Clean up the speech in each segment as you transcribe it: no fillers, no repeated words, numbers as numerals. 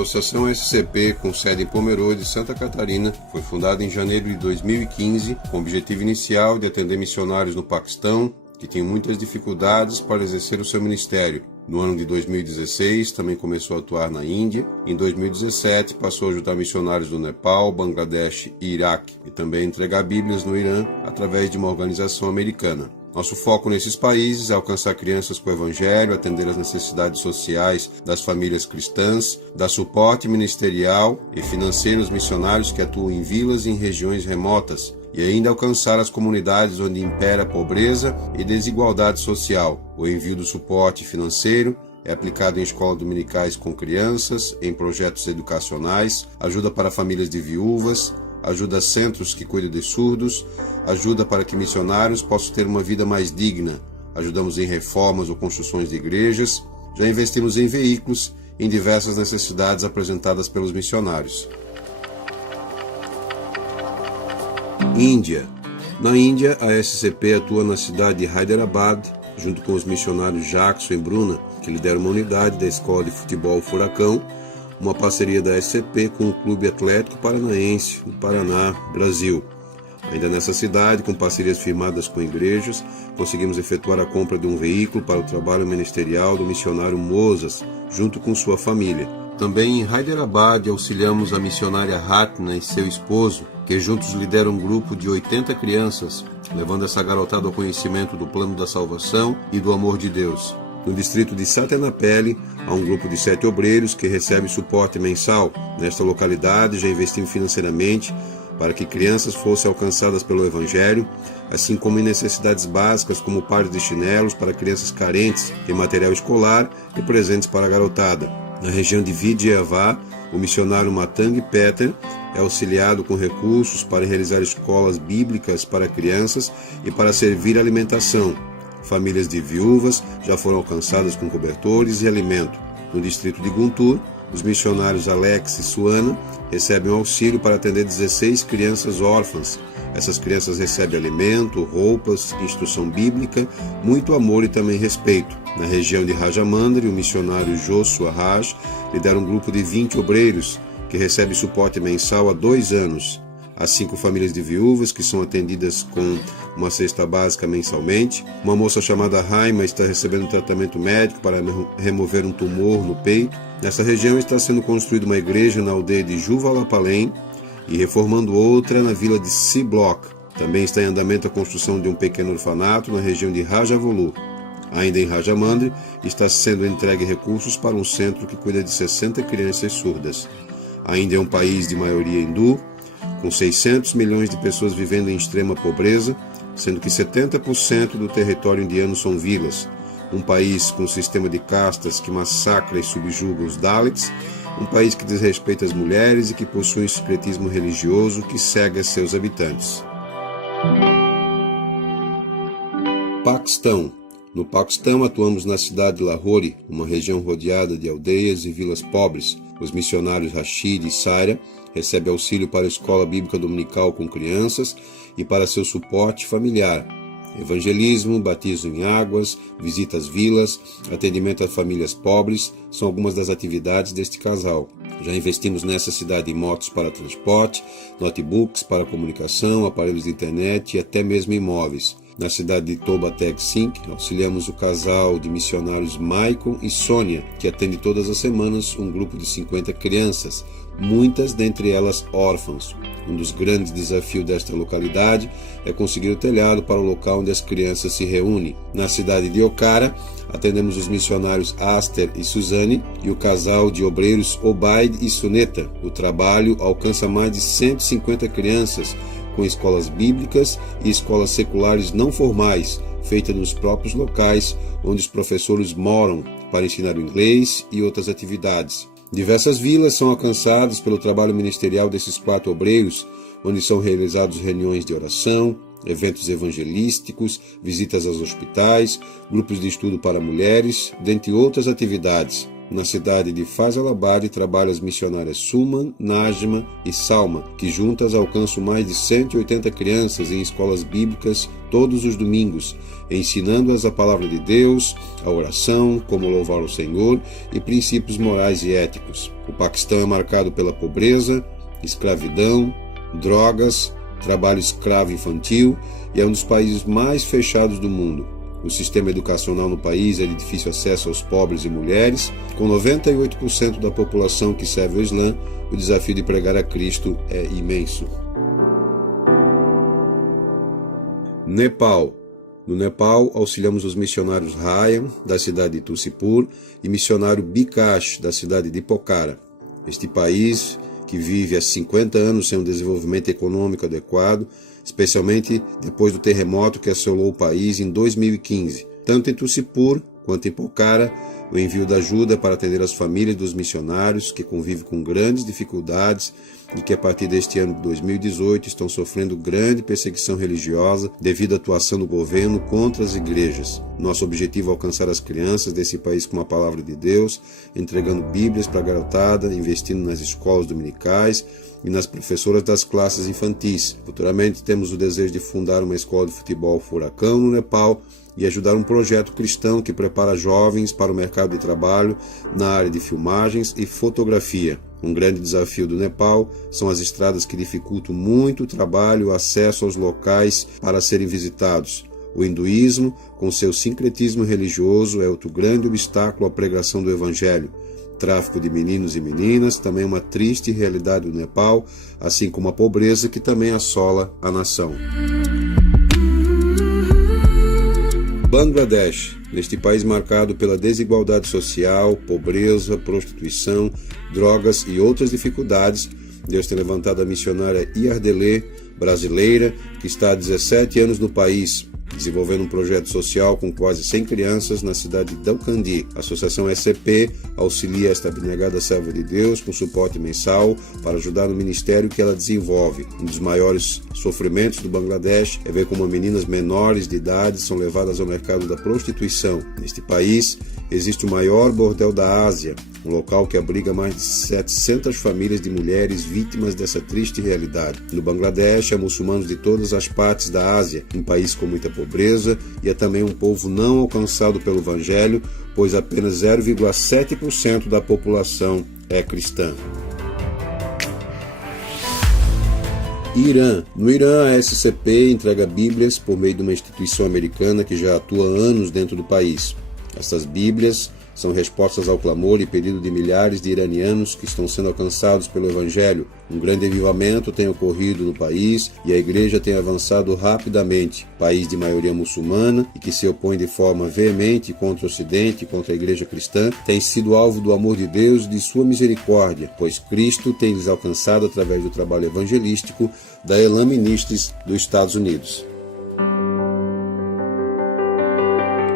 Associação SCP, com sede em Pomerode, Santa Catarina, foi fundada em janeiro de 2015 com o objetivo inicial de atender missionários no Paquistão que tinham muitas dificuldades para exercer o seu ministério. No ano de 2016, também começou a atuar na Índia. Em 2017, passou a ajudar missionários do Nepal, Bangladesh e Iraque, e também entregar Bíblias no Irã através de uma organização americana. Nosso foco nesses países é alcançar crianças com o Evangelho, atender às necessidades sociais das famílias cristãs, dar suporte ministerial e financeiro aos missionários que atuam em vilas e em regiões remotas, e ainda alcançar as comunidades onde impera a pobreza e desigualdade social. O envio do suporte financeiro é aplicado em escolas dominicais com crianças, em projetos educacionais, ajuda para famílias de viúvas, ajuda a centros que cuidam de surdos, ajuda para que missionários possam ter uma vida mais digna. Ajudamos em reformas ou construções de igrejas. Já investimos em veículos em diversas necessidades apresentadas pelos missionários. Índia. Na Índia, a SCP atua na cidade de Hyderabad, junto com os missionários Jackson e Bruna, que lideram uma unidade da Escola de Futebol Furacão, uma parceria da SCP com o Clube Atlético Paranaense, do Paraná, Brasil. Ainda nessa cidade, com parcerias firmadas com igrejas, conseguimos efetuar a compra de um veículo para o trabalho ministerial do missionário Moses, junto com sua família. Também em Hyderabad auxiliamos a missionária Ratna e seu esposo, que juntos lideram um grupo de 80 crianças, levando essa garotada ao conhecimento do plano da salvação e do amor de Deus. No distrito de Satanapeli, há um grupo de 7 obreiros que recebe suporte mensal. Nesta localidade, já investimos financeiramente para que crianças fossem alcançadas pelo Evangelho, assim como em necessidades básicas como pares de chinelos para crianças carentes de material escolar e presentes para a garotada. Na região de Vidyavá, o missionário Matang Peter é auxiliado com recursos para realizar escolas bíblicas para crianças e para servir alimentação. Famílias de viúvas já foram alcançadas com cobertores e alimento. No distrito de Guntur, os missionários Alex e Suana recebem um auxílio para atender 16 crianças órfãs. Essas crianças recebem alimento, roupas, instrução bíblica, muito amor e também respeito. Na região de Rajamandri, o missionário Joshua Raj lidera um grupo de 20 obreiros que recebe suporte mensal há 2 anos. Há 5 famílias de viúvas que são atendidas com uma cesta básica mensalmente. Uma moça chamada Raima está recebendo tratamento médico para remover um tumor no peito. Nessa região está sendo construída uma igreja na aldeia de Juvalapalém e reformando outra na vila de Siblok. Também está em andamento a construção de um pequeno orfanato na região de Rajavolu. Ainda em Rajamandri, está sendo entregue recursos para um centro que cuida de 60 crianças surdas. Ainda é um país de maioria hindu, com 600 milhões de pessoas vivendo em extrema pobreza, sendo que 70% do território indiano são vilas. Um país com um sistema de castas que massacra e subjuga os Dalits, um país que desrespeita as mulheres e que possui um secretismo religioso que cega seus habitantes. Paquistão. No Paquistão, atuamos na cidade de Lahore, uma região rodeada de aldeias e vilas pobres. Os missionários Rashid e Saira recebem auxílio para a escola bíblica dominical com crianças e para seu suporte familiar. Evangelismo, batismo em águas, visita às vilas, atendimento a famílias pobres são algumas das atividades deste casal. Já investimos nessa cidade em motos para transporte, notebooks para comunicação, aparelhos de internet e até mesmo imóveis. Na cidade de Tobateg Singh, auxiliamos o casal de missionários Maicon e Sônia, que atende todas as semanas um grupo de 50 crianças, muitas dentre elas órfãs. Um dos grandes desafios desta localidade é conseguir o telhado para o local onde as crianças se reúnem. Na cidade de Okara, atendemos os missionários Aster e Suzane e o casal de obreiros Obaid e Suneta. O trabalho alcança mais de 150 crianças, com escolas bíblicas e escolas seculares não formais, feitas nos próprios locais onde os professores moram, para ensinar o inglês e outras atividades. Diversas vilas são alcançadas pelo trabalho ministerial desses 4 obreiros, onde são realizadas reuniões de oração, eventos evangelísticos, visitas aos hospitais, grupos de estudo para mulheres, dentre outras atividades. na cidade de Faisalabad, trabalham as missionárias Suman, Najma e Salma, que juntas alcançam mais de 180 crianças em escolas bíblicas todos os domingos, ensinando-as a palavra de Deus, a oração, como louvar o Senhor e princípios morais e éticos. O Paquistão é marcado pela pobreza, escravidão, drogas, trabalho escravo infantil e é um dos países mais fechados do mundo. O sistema educacional no país é de difícil acesso aos pobres e mulheres. Com 98% da população que serve ao Islã, o desafio de pregar a Cristo é imenso. Nepal. No Nepal, auxiliamos os missionários Ryan, da cidade de Tussipur, e missionário Bikash, da cidade de Pokhara. Este país, que vive há 50 anos sem um desenvolvimento econômico adequado, especialmente depois do terremoto que assolou o país em 2015. Tanto em Tussipur quanto em Pokhara, o envio da ajuda para atender as famílias dos missionários que convivem com grandes dificuldades e que a partir deste ano de 2018 estão sofrendo grande perseguição religiosa devido à atuação do governo contra as igrejas. Nosso objetivo é alcançar as crianças desse país com a palavra de Deus, entregando bíblias para a garotada, investindo nas escolas dominicais e nas professoras das classes infantis. Futuramente temos o desejo de fundar uma escola de futebol Furacão no Nepal e ajudar um projeto cristão que prepara jovens para o mercado de trabalho na área de filmagens e fotografia. Um grande desafio do Nepal são as estradas que dificultam muito o trabalho e o acesso aos locais para serem visitados. O hinduísmo, com seu sincretismo religioso, é outro grande obstáculo à pregação do Evangelho. Tráfico de meninos e meninas também é uma triste realidade do Nepal, assim como a pobreza que também assola a nação. Bangladesh, neste país marcado pela desigualdade social, pobreza, prostituição, drogas e outras dificuldades, Deus tem levantado a missionária Iardele, brasileira, que está há 17 anos no país, desenvolvendo um projeto social com quase 100 crianças na cidade de Dalcandi. A Associação SCP auxilia esta abnegada serva de Deus com suporte mensal para ajudar no ministério que ela desenvolve. Um dos maiores sofrimentos do Bangladesh é ver como meninas menores de idade são levadas ao mercado da prostituição. Neste país, existe o maior bordel da Ásia, um local que abriga mais de 700 famílias de mulheres vítimas dessa triste realidade. No Bangladesh, há muçulmanos de todas as partes da Ásia, um país com muita pobreza e é também um povo não alcançado pelo Evangelho, pois apenas 0,7% da população é cristã. Irã. No Irã, a SCP entrega bíblias por meio de uma instituição americana que já atua há anos dentro do país. Essas bíblias são respostas ao clamor e pedido de milhares de iranianos que estão sendo alcançados pelo Evangelho. Um grande avivamento tem ocorrido no país e a igreja tem avançado rapidamente. País de maioria muçulmana e que se opõe de forma veemente contra o Ocidente e contra a igreja cristã, tem sido alvo do amor de Deus e de sua misericórdia, pois Cristo tem lhes alcançado através do trabalho evangelístico da Elam Ministries dos Estados Unidos.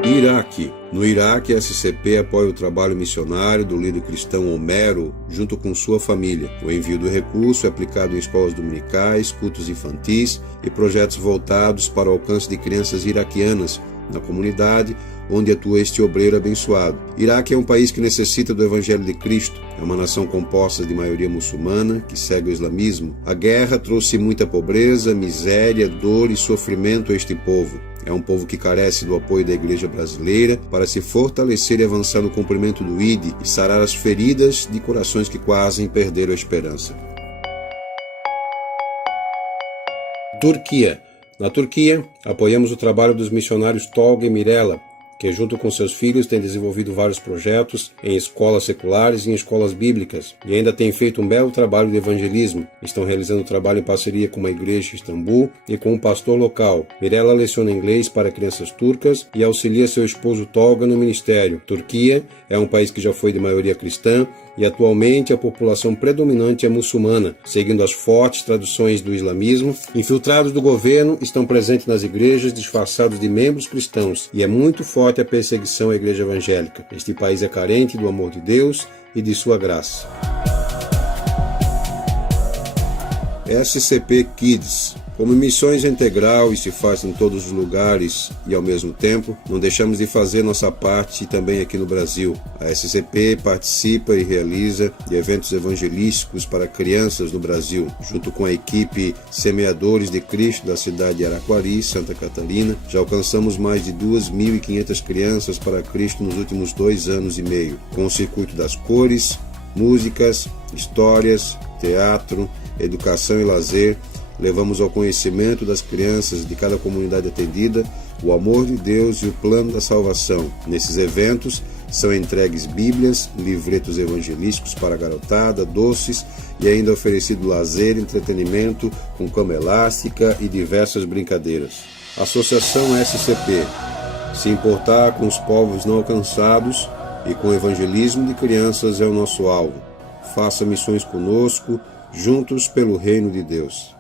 Iraque. No Iraque, a SCP apoia o trabalho missionário do líder cristão Homero junto com sua família. O envio do recurso é aplicado em escolas dominicais, cultos infantis e projetos voltados para o alcance de crianças iraquianas na comunidade onde atua este obreiro abençoado. Iraque é um país que necessita do Evangelho de Cristo. É uma nação composta de maioria muçulmana que segue o islamismo. A guerra trouxe muita pobreza, miséria, dor e sofrimento a este povo. É um povo que carece do apoio da igreja brasileira para se fortalecer e avançar no cumprimento do ID e sarar as feridas de corações que quase perderam a esperança. Turquia. Na Turquia, apoiamos o trabalho dos missionários Tolga e Mirella, que junto com seus filhos têm desenvolvido vários projetos em escolas seculares e em escolas bíblicas, e ainda têm feito um belo trabalho de evangelismo. Estão realizando trabalho em parceria com uma igreja em Istambul e com um pastor local. Mirella leciona inglês para crianças turcas e auxilia seu esposo Tolga no ministério. Turquia é um país que já foi de maioria cristã e atualmente a população predominante é muçulmana, seguindo as fortes traduções do islamismo. Infiltrados do governo estão presentes nas igrejas disfarçados de membros cristãos e é muito forte a perseguição à igreja evangélica. Este país é carente do amor de Deus e de sua graça. SCP Kids. Como missões é integral e se faz em todos os lugares e ao mesmo tempo, não deixamos de fazer nossa parte também aqui no Brasil. A SCP participa e realiza de eventos evangelísticos para crianças no Brasil, junto com a equipe Semeadores de Cristo da cidade de Araquari, Santa Catarina. Já alcançamos mais de 2.500 crianças para Cristo nos últimos 2 anos e meio, com o circuito das cores, músicas, histórias, teatro, educação e lazer. Levamos ao conhecimento das crianças de cada comunidade atendida o amor de Deus e o plano da salvação. Nesses eventos são entregues bíblias, livretos evangelísticos para a garotada, doces e ainda oferecido lazer e entretenimento com cama elástica e diversas brincadeiras. Associação SCP. Se importar com os povos não alcançados e com o evangelismo de crianças é o nosso alvo. Faça missões conosco, juntos pelo reino de Deus.